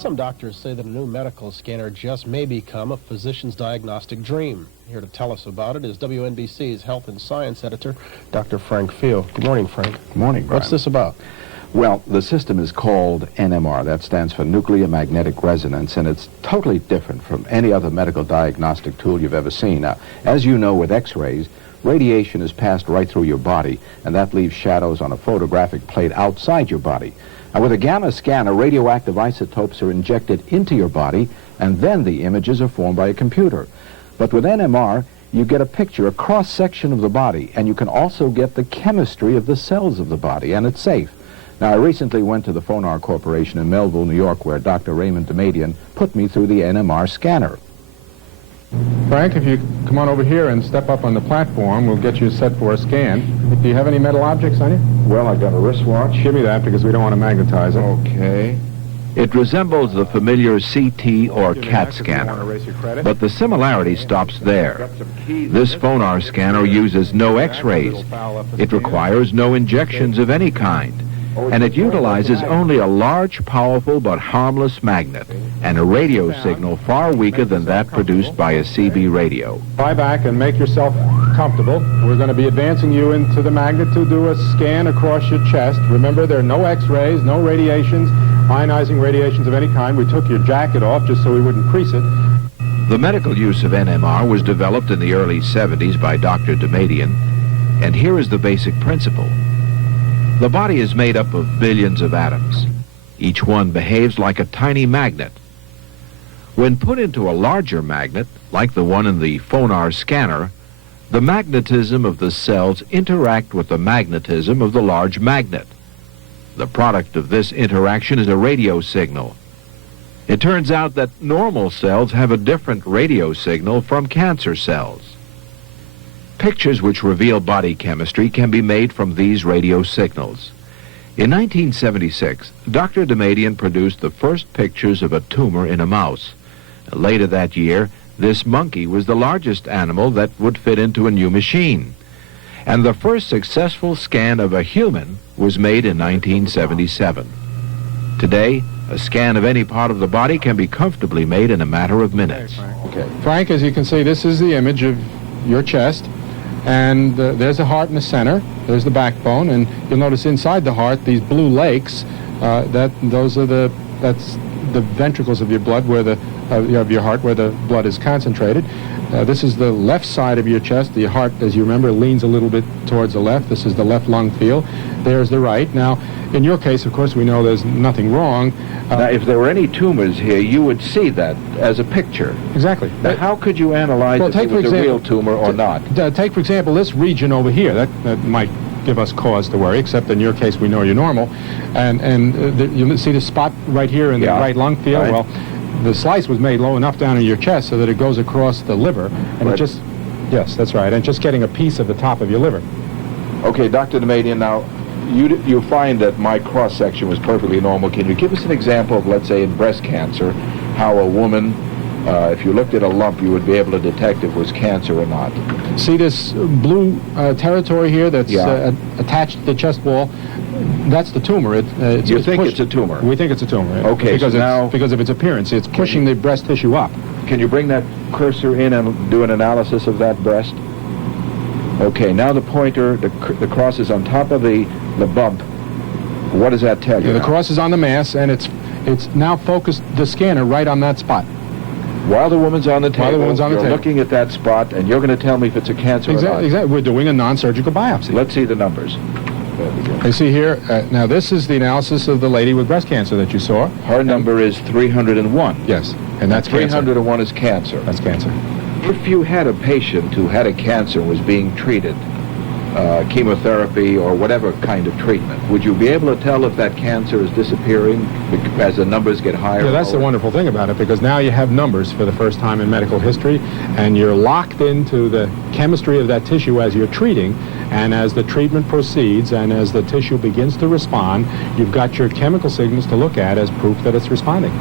Some doctors say that a new medical scanner just may become a physician's diagnostic dream. Here to tell us about it is WNBC's Health and Science editor, Dr. Frank Field. Good morning, Frank. Good morning, Brian. What's this about? Well, the system is called NMR. That stands for Nuclear Magnetic Resonance, and it's totally different from any other medical diagnostic tool you've ever seen. Now, as you know, with X-rays, radiation is passed right through your body, and that leaves shadows on a photographic plate outside your body. Now, with a gamma scanner, radioactive isotopes are injected into your body, and then the images are formed by a computer. But with NMR, you get a picture, a cross-section of the body, and you can also get the chemistry of the cells of the body, and it's safe. Now, I recently went to the Phonar Corporation in Melville, New York, where Dr. Raymond Damadian put me through the NMR scanner. Frank, if you come on over here and step up on the platform, we'll get you set for a scan. Do you have any metal objects on you? Well, I've got a wristwatch. Give me that because we don't want to magnetize it. Okay. It resembles the familiar CT or CAT scanner, but the similarity stops there. This Phonar scanner uses no X-rays. It requires no injections of any kind, and it utilizes only a large, powerful, but harmless magnet and a radio signal far weaker than that produced by a CB radio. Lie back and make yourself comfortable. We're going to be advancing you into the magnet to do a scan across your chest. Remember, there are no X-rays, no radiations, ionizing radiations of any kind. We took your jacket off just so we wouldn't crease it. The medical use of NMR was developed in the early 70s by Dr. Damadian, and here is the basic principle. The body is made up of billions of atoms. Each one behaves like a tiny magnet. When put into a larger magnet, like the one in the Phonar scanner, the magnetism of the cells interact with the magnetism of the large magnet. The product of this interaction is a radio signal. It turns out that normal cells have a different radio signal from cancer cells. Pictures which reveal body chemistry can be made from these radio signals. In 1976, Dr. Damadian produced the first pictures of a tumor in a mouse. Later that year, this monkey was the largest animal that would fit into a new machine. And the first successful scan of a human was made in 1977. Today, a scan of any part of the body can be comfortably made in a matter of minutes. Okay. Frank, as you can see, this is the image of your chest. And there's a heart in the center, there's the backbone, and you'll notice inside the heart these blue lakes. That's the ventricles of your blood, where of your heart, where the blood is concentrated. This is the left side of your chest. The heart, as you remember, leans a little bit towards the left. This is the left lung field. There's the right. Now, in your case, of course, we know there's nothing wrong. Now, if there were any tumors here, you would see that as a picture. Exactly. Now, how could you analyze if it was a real tumor or not? Take, for example, this region over here. That might give us cause to worry, except in your case, we know you're normal. You see the spot right here in the right lung field? Right. Well, the slice was made low enough down in your chest so that it goes across the liver, and it just, yes, that's right, and just getting a piece of the top of your liver. Okay, Dr. Damadian, now, you find that my cross-section was perfectly normal. Can you give us an example of, let's say, in breast cancer, how a woman, if you looked at a lump, you would be able to detect if it was cancer or not? See this blue territory here that's attached to the chest wall? That's the tumor. You think it's a tumor? We think it's a tumor. Okay, because of its appearance. It's pushing the breast tissue up. Can you bring that cursor in and do an analysis of that breast? Okay, now the pointer, the cross is on top of the bump. What does that tell you? The cross is on the mass, and it's now focused the scanner right on that spot. While the woman's on the table, you're looking at that spot, and you're going to tell me if it's a cancer or not. Exactly. We're doing a non-surgical biopsy. Let's see the numbers. You see here, now this is the analysis of the lady with breast cancer that you saw. Her number is 301. Yes, and that's 301 is cancer. That's cancer. If you had a patient who had a cancer and was being treated, chemotherapy or whatever kind of treatment, would you be able to tell if that cancer is disappearing as the numbers get higher? Yeah, that's the wonderful thing about it, because now you have numbers for the first time in medical history, and you're locked into the chemistry of that tissue as you're treating, and as the treatment proceeds and as the tissue begins to respond, you've got your chemical signals to look at as proof that it's responding.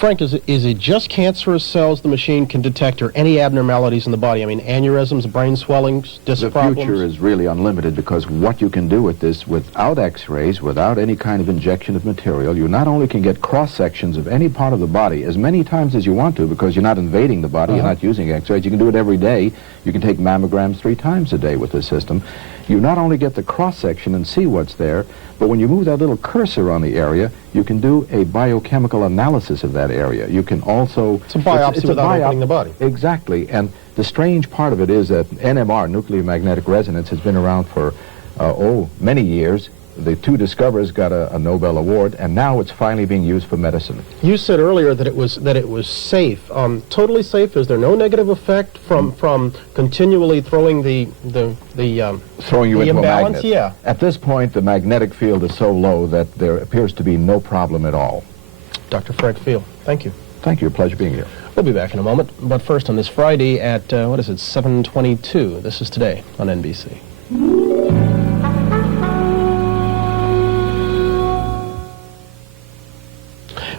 Frank, is it just cancerous cells the machine can detect, or any abnormalities in the body? I mean, aneurysms, brain swellings, disc problems? The future is really unlimited, because what you can do with this without x-rays, without any kind of injection of material, you not only can get cross-sections of any part of the body as many times as you want to, because you're not invading the body, you're not using x-rays, you can do it every day. You can take mammograms 3 times a day with this system. You not only get the cross-section and see what's there, but when you move that little cursor on the area, you can do a biochemical analysis of that area. You can also... It's a biopsy without opening the body. Exactly. And the strange part of it is that NMR, nuclear magnetic resonance, has been around for, many years. The 2 discoverers got a Nobel Award, and now it's finally being used for medicine. You said earlier that it was safe. Totally safe? Is there no negative effect from continually throwing throwing you into imbalance? a magnet? Yeah. At this point, the magnetic field is so low that there appears to be no problem at all. Dr. Frank Field, thank you. Thank you. A pleasure being here. We'll be back in a moment, but first on this Friday at, 7:22. This is Today on NBC.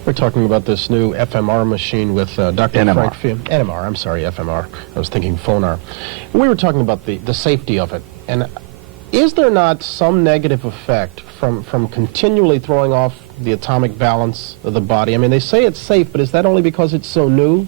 We're talking about this new FMR machine with Dr. NMR. Frank Field. NMR, I'm sorry, FMR. I was thinking phonar. We were talking about the safety of it. And is there not some negative effect from continually throwing off the atomic balance of the body? I mean, they say it's safe, but is that only because it's so new?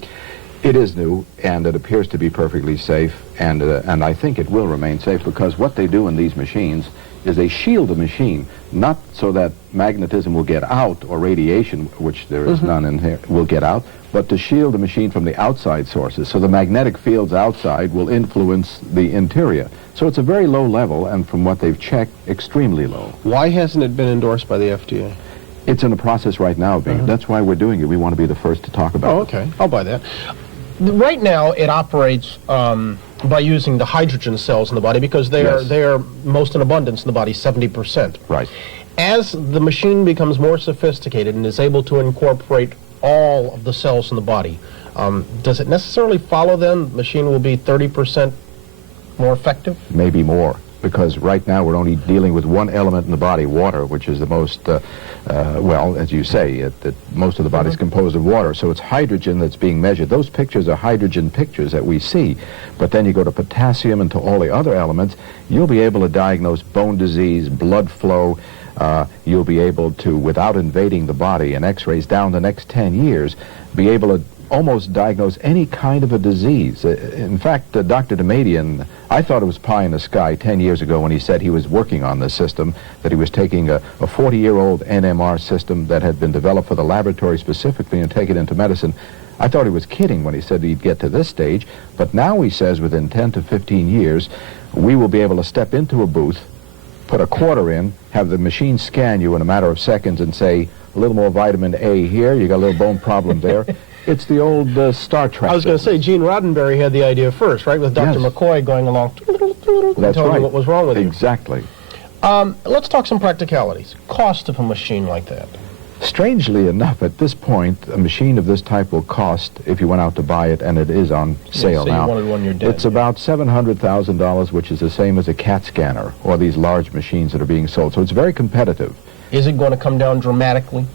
It is new, and it appears to be perfectly safe, and I think it will remain safe, because what they do in these machines is they shield the machine, not so that magnetism will get out, or radiation, which there is none in here, will get out, but to shield the machine from the outside sources. So the magnetic fields outside will influence the interior. So it's a very low level, and from what they've checked, extremely low. Why hasn't it been endorsed by the FDA? It's in the process right now of being. That's why we're doing it. We want to be the first to talk about it. Oh, okay. I'll buy that. Right now, it operates by using the hydrogen cells in the body, because they are most in abundance in the body, 70%. Right. As the machine becomes more sophisticated and is able to incorporate all of the cells in the body, does it necessarily follow then the machine will be 30% more effective? Maybe more, because right now we're only dealing with one element in the body, water, which is the most, well, as you say, most of the body is composed of water, so it's hydrogen that's being measured. Those pictures are hydrogen pictures that we see, but then you go to potassium and to all the other elements, you'll be able to diagnose bone disease, blood flow. You'll be able to, without invading the body and x-rays down the next 10 years, be able to almost diagnose any kind of a disease. In fact, Dr. Damadian, I thought it was pie in the sky 10 years ago when he said he was working on this system, that he was taking a 40-year-old NMR system that had been developed for the laboratory specifically and take it into medicine. I thought he was kidding when he said he'd get to this stage, but now he says within 10 to 15 years, we will be able to step into a booth, put a quarter in, have the machine scan you in a matter of seconds and say, a little more vitamin A here, you got a little bone problem there. It's the old Star Trek. I was going to say, Gene Roddenberry had the idea first, right, with Dr. McCoy going along That's telling right. you what was wrong with you. Exactly. Let's talk some practicalities. Cost of a machine like that. Strangely enough, at this point, a machine of this type will cost, if you went out to buy it, and it is on sale so now, you wanted one, you're dead, it's about $700,000, which is the same as a CAT scanner, or these large machines that are being sold. So it's very competitive. Is it going to come down dramatically?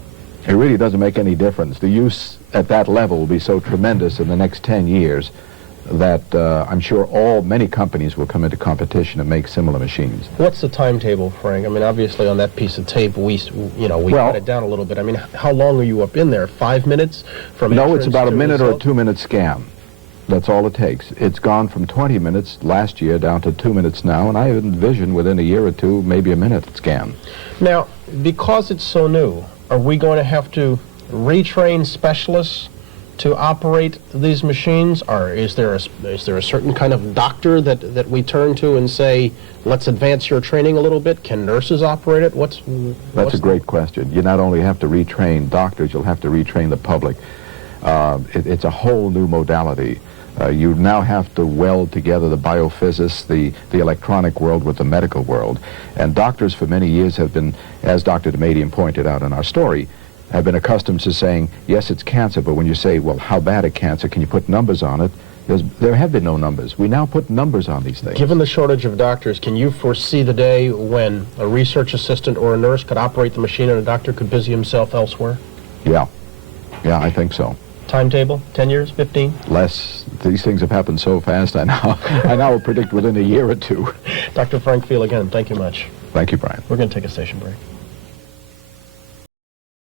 It really doesn't make any difference. The use at that level will be so tremendous in the next 10 years that I'm sure many companies will come into competition and make similar machines. What's the timetable, Frank? I mean, obviously on that piece of tape, we cut it down a little bit. I mean, how long are you up in there? 5 minutes from No, it's about a minute or a result? 2-minute scan. That's all it takes. It's gone from 20 minutes last year down to 2 minutes now, and I envision within a year or two, maybe a minute scan. Now, because it's so new, are we going to have to retrain specialists to operate these machines, or is there a certain kind of doctor that we turn to and say, let's advance your training a little bit? Can nurses operate it? That's a great question. You not only have to retrain doctors, you'll have to retrain the public. It's a whole new modality. You now have to weld together the biophysics, the electronic world with the medical world. And doctors for many years have been, as Dr. Damadian pointed out in our story, have been accustomed to saying, yes, it's cancer, but when you say, well, how bad a cancer, can you put numbers on it? There have been no numbers. We now put numbers on these things. Given the shortage of doctors, can you foresee the day when a research assistant or a nurse could operate the machine and a doctor could busy himself elsewhere? Yeah. Yeah, I think so. Timetable, 10 years, 15? Less. These things have happened so fast, I now will predict within a year or two. Dr. Frank Field, again, thank you much. Thank you, Brian. We're going to take a station break.